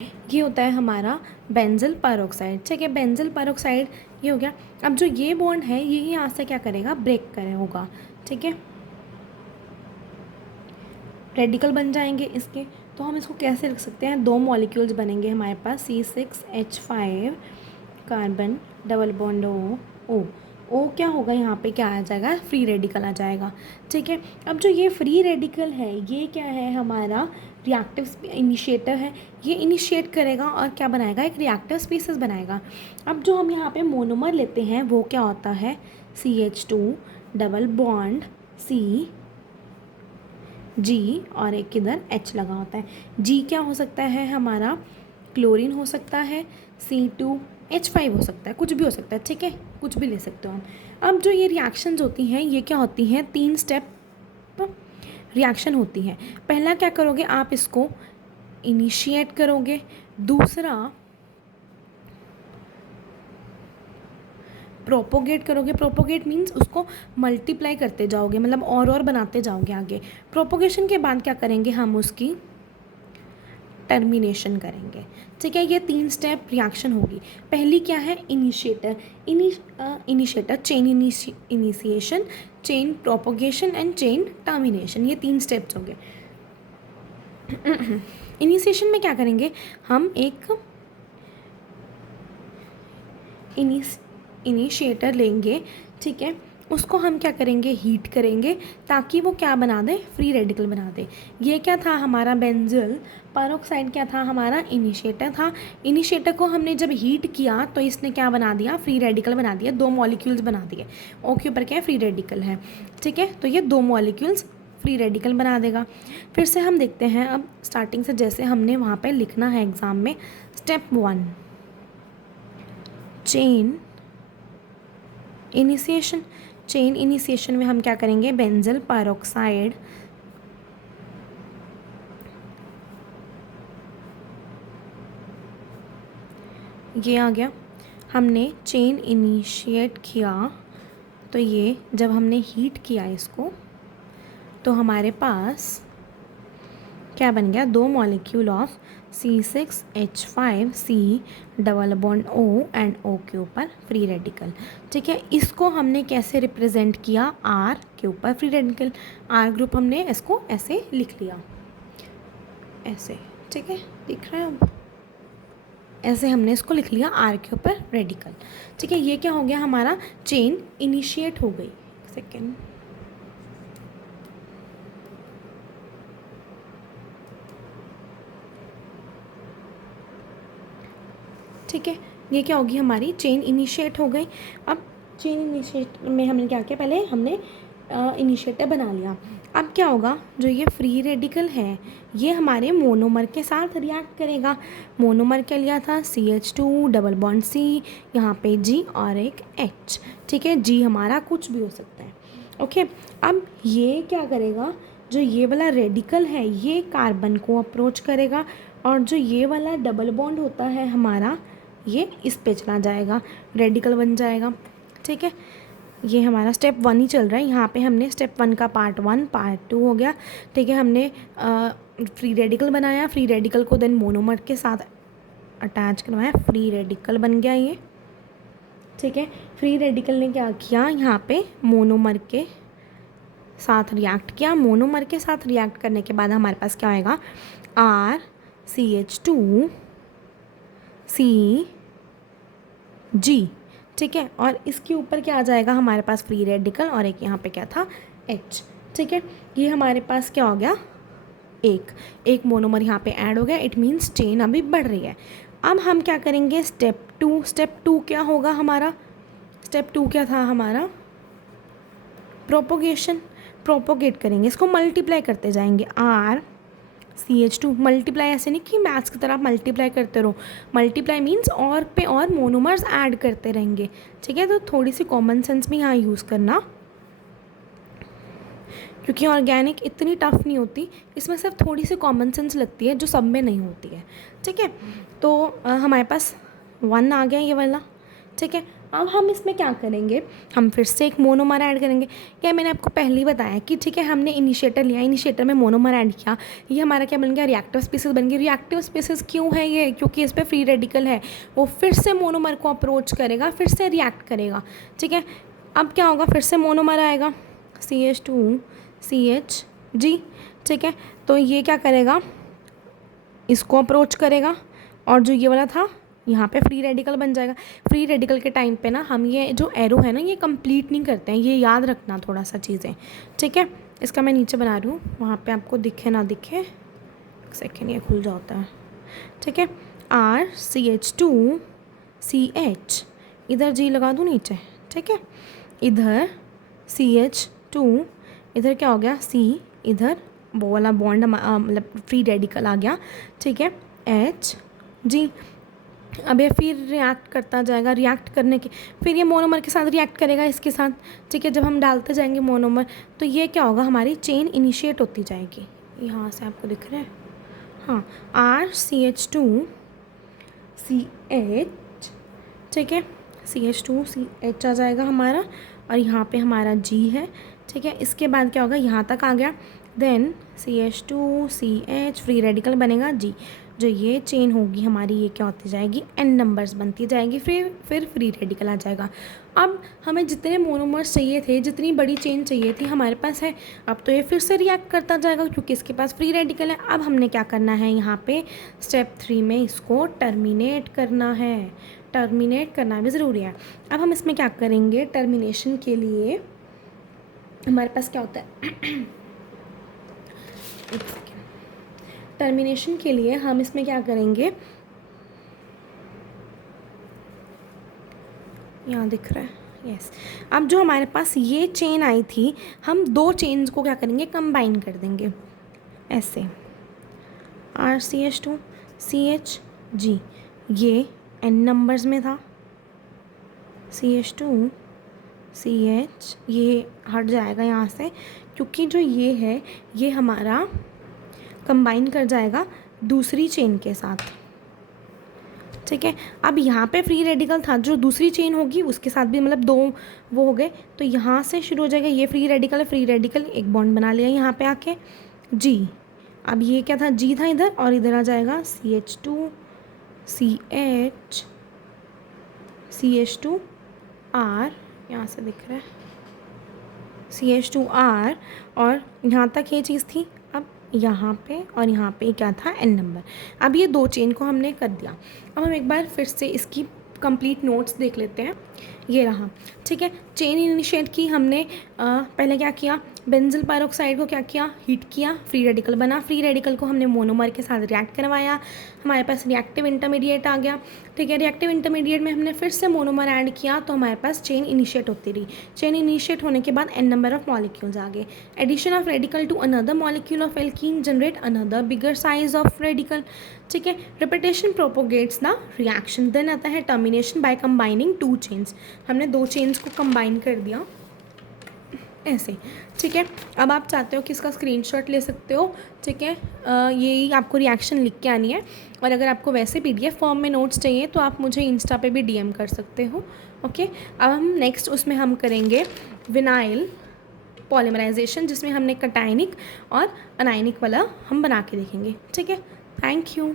ये होता है हमारा बेंजल पेरोक्साइड। ठीक है, बेंजल पेरोक्साइड ये हो गया। अब जो ये बॉन्ड है ये यहाँ से क्या करेगा, ब्रेक करे होगा। ठीक है, रेडिकल बन जाएंगे इसके। तो हम इसको कैसे लिख सकते हैं, दो मॉलिक्यूल्स बनेंगे हमारे पास, C6H5 carbon double bond O। ओ क्या होगा, यहाँ पे क्या आ जाएगा, फ्री रेडिकल आ जाएगा। ठीक है, अब जो ये फ्री रेडिकल है ये क्या है, हमारा रिएक्टिव इनिशिएटर है। ये इनिशिएट करेगा और क्या बनाएगा, एक रिएक्टिव स्पीसीज बनाएगा। अब जो हम यहाँ पे मोनोमर लेते हैं वो क्या होता है, CH2 double bond C G और एक किधर H लगा होता है। G क्या हो सकता है हमारा, क्लोरीन हो सकता है, C2H5 हो सकता है, कुछ भी हो सकता है। ठीक है, कुछ भी ले सकते हो हम। अब जो ये रिएक्शंस होती हैं ये क्या होती हैं, 3 स्टेप रिएक्शन होती है। पहला क्या करोगे, आप इसको इनिशिएट करोगे। दूसरा प्रोपोगेट करोगे। प्रोपोगेट मीन्स उसको मल्टीप्लाई करते जाओगे, मतलब और बनाते जाओगे आगे। प्रोपोगेशन के बाद क्या करेंगे, हम उसकी टर्मिनेशन करेंगे। ठीक है, ये 3 स्टेप रिएक्शन होगी। पहली क्या है, initiator. Initiator, chain initiation, chain propagation and chain termination, ये 3 स्टेप्स होंगे। इनिशिएशन में क्या करेंगे, हम एक इनिशिएटर लेंगे। ठीक है, उसको हम क्या करेंगे, हीट करेंगे ताकि वो क्या बना दे, फ्री रेडिकल बना दे। ये क्या था हमारा, बेंजल पेरोक्साइड क्या था हमारा, इनिशिएटर था। इनिशिएटर को हमने जब हीट किया तो इसने क्या बना दिया, फ्री रेडिकल बना दिया, 2 मॉलिक्यूल्स बना दिए। ओ के ऊपर क्या है, फ्री रेडिकल है। ठीक है, तो ये 2 मॉलिक्यूल्स फ्री रेडिकल बना देगा। फिर से हम देखते हैं, अब स्टार्टिंग से जैसे हमने वहाँ पर लिखना है एग्ज़ाम में। Step 1 chain initiation. Chain initiation में हम क्या करेंगे, बेंजल पेरोक्साइड ये आ गया। हमने चेन इनिशिएट किया तो ये जब हमने हीट किया इसको तो हमारे पास क्या बन गया, 2 molecule of C6H5C double bond O and O के ऊपर फ्री रेडिकल। ठीक है, इसको हमने कैसे रिप्रेजेंट किया, R के ऊपर फ्री रेडिकल। R ग्रुप हमने इसको ऐसे लिख लिया, ऐसे। ठीक है, दिख रहा है अब, ऐसे हमने इसको लिख लिया, R के ऊपर रेडिकल। ठीक है, ये क्या हो गया हमारा, चेन इनिशिएट हो गई। सेकेंड, ठीक है, ये क्या होगी हमारी, चेन इनिशिएट हो गई। अब चेन इनिशिएट में हमने क्या किया, पहले हमने इनिशिएटर बना लिया। अब क्या होगा, जो ये फ्री रेडिकल है ये हमारे मोनोमर के साथ रिएक्ट करेगा। मोनोमर क्या लिया था, CH2 डबल बॉन्ड C, यहाँ पे G और एक H। ठीक है, G हमारा कुछ भी हो सकता है। ओके, अब ये क्या करेगा, जो ये वाला रेडिकल है ये कार्बन को अप्रोच करेगा और जो ये वाला डबल बॉन्ड होता है हमारा ये इस पे चला जाएगा, रेडिकल बन जाएगा। ठीक है, ये हमारा स्टेप 1 ही चल रहा है। यहाँ पे हमने स्टेप 1 का पार्ट 1 पार्ट 2 हो गया। ठीक है, हमने फ्री रेडिकल बनाया, फ्री रेडिकल को देन मोनोमर के साथ अटैच करवाया, फ्री रेडिकल बन गया ये। ठीक है, फ्री रेडिकल ने क्या किया, यहाँ पे मोनोमर के साथ रिएक्ट किया। मोनोमर के साथ रिएक्ट करने के बाद हमारे पास क्या आएगा, RCH2 CG। ठीक है, और इसके ऊपर क्या आ जाएगा हमारे पास, फ्री रेडिकल, और एक यहाँ पे क्या था, H। ठीक है, ये हमारे पास क्या हो गया, एक मोनोमर यहाँ पे ऐड हो गया। इट मीन्स चेन अभी बढ़ रही है। अब हम क्या करेंगे, स्टेप 2। स्टेप 2 क्या होगा हमारा, स्टेप 2 क्या था हमारा, प्रोपोगेशन। प्रोपोगेट करेंगे, इसको मल्टीप्लाई करते जाएंगे। RCH2 मल्टीप्लाई, ऐसे नहीं कि मैथ्स की तरह मल्टीप्लाई करते रहो, मल्टीप्लाई मीन्स और पे और मोनोमर्स ऐड करते रहेंगे। ठीक है, तो थोड़ी सी कॉमन सेंस भी यहाँ यूज़ करना, क्योंकि ऑर्गेनिक इतनी टफ नहीं होती, इसमें सिर्फ थोड़ी सी कॉमन सेंस लगती है जो सब में नहीं होती है। ठीक है, तो हमारे पास 1 आ गया ये वाला। ठीक है, अब हम इसमें क्या करेंगे, हम फिर से एक मोनोमर ऐड करेंगे। क्या मैंने आपको पहले ही बताया कि ठीक है, हमने इनिशिएटर लिया, इनिशिएटर में मोनोमर ऐड किया, ये हमारा क्या बन गया, रिएक्टिव स्पीसीज बन गई। रिएक्टिव स्पीसीज क्यों है ये, क्योंकि इस पर फ्री रेडिकल है, वो फिर से मोनोमर को अप्रोच करेगा, फिर से रिएक्ट करेगा। ठीक है, अब क्या होगा, फिर से मोनोमर आएगा CH2CHG। ठीक है, तो ये क्या करेगा, इसको अप्रोच करेगा, और जो ये वाला था यहाँ पे फ्री रेडिकल बन जाएगा। फ्री रेडिकल के टाइम पे ना हम ये जो एरो है ना ये कंप्लीट नहीं करते हैं, ये याद रखना थोड़ा सा चीज़ें। ठीक है, इसका मैं नीचे बना रही हूँ, वहाँ पे आपको दिखे ना दिखे, एक सेकेंड, ये खुल जाता है। ठीक है, RCH2CH, इधर G लगा दूँ नीचे। ठीक है, इधर CH2, इधर क्या हो गया C, इधर वो वाला बॉन्ड मतलब फ्री रेडिकल आ गया। ठीक है, HG। अब ये फिर रिएक्ट करता जाएगा, रिएक्ट करने के फिर ये मोनोमर के साथ रिएक्ट करेगा इसके साथ। ठीक है, जब हम डालते जाएंगे मोनोमर तो ये क्या होगा, हमारी चेन इनिशिएट होती जाएगी। यहाँ से आपको दिख रहा है, हाँ, RCH2CH। ठीक है, CH2CH आ जाएगा हमारा, और यहाँ पे हमारा G है। ठीक है, इसके बाद क्या होगा, यहाँ तक आ गया, देन CH2CH फ्री रेडिकल बनेगा G। जो ये चेन होगी हमारी, ये क्या होती जाएगी, n नंबर्स बनती जाएगी, फिर फ्री रेडिकल आ जाएगा। अब हमें जितने मोनोमर्स चाहिए थे, जितनी बड़ी चेन चाहिए थी हमारे पास है। अब तो ये फिर से रिएक्ट करता जाएगा क्योंकि इसके पास फ्री रेडिकल है। अब हमने क्या करना है, यहाँ पे स्टेप 3 में इसको टर्मिनेट करना है। टर्मिनेट करना भी ज़रूरी है। अब हम इसमें क्या करेंगे, टर्मिनेशन के लिए हमारे पास क्या होता है टर्मिनेशन के लिए हम इसमें क्या करेंगे, यहाँ दिख रहा है, यस। अब जो हमारे पास ये चेन आई थी, हम दो चेन्स को क्या करेंगे, कंबाइन कर देंगे ऐसे, RCH2CHG, ये n नंबर्स में था, CH2CH ये हट जाएगा यहाँ से, क्योंकि जो ये है ये हमारा कंबाइन कर जाएगा दूसरी चेन के साथ। ठीक है, अब यहाँ पे फ्री रेडिकल था, जो दूसरी चेन होगी उसके साथ भी मतलब दो वो हो गए, तो यहाँ से शुरू हो जाएगा, ये फ्री रेडिकल है, फ्री रेडिकल एक बॉन्ड बना लिया यहाँ पे आके G। अब ये क्या था, G था इधर, और इधर आ जाएगा CH2CH CH2R, यहाँ से दिख रहा है CH2R, और यहाँ तक ये चीज़ थी। अब यहाँ पे और यहाँ पे क्या था, n नंबर। अब ये दो चेन को हमने कर दिया। अब हम एक बार फिर से इसकी कंप्लीट नोट्स देख लेते हैं, ये रहा। ठीक है, चेन इनिशिएट की हमने, पहले क्या किया, बेंजिल पैरोक्साइड को क्या किया, हीट किया, फ्री रेडिकल बना, फ्री रेडिकल को हमने मोनोमर के साथ रिएक्ट करवाया, हमारे पास रिएक्टिव इंटरमीडिएट आ गया। ठीक है, रिएक्टिव इंटरमीडिएट में हमने फिर से मोनोमर ऐड किया, तो हमारे पास चेन इनिशिएट होती रही। चेन इनिशिएट होने के बाद n नंबर ऑफ मॉलिक्यूल्स आ गए। Addition of radical to another molecule of alkene generate another bigger size of radical. ठीक है, repetition propagates the reaction. Then आता है termination by combining two chains. हमने दो चेन्स को कंबाइन कर दिया ऐसे। ठीक है, अब आप चाहते हो कि इसका स्क्रीनशॉट ले सकते हो। ठीक है, यही आपको रिएक्शन लिख के आनी है, और अगर आपको वैसे PDF फॉर्म में नोट्स चाहिए तो आप मुझे इंस्टा पे भी DM कर सकते हो। ओके, अब हम नेक्स्ट उसमें हम करेंगे विनाइल पॉलीमराइजेशन, जिसमें हमने कटायनिक और अनायनिक वाला हम बना के देखेंगे। ठीक है, थैंक यू।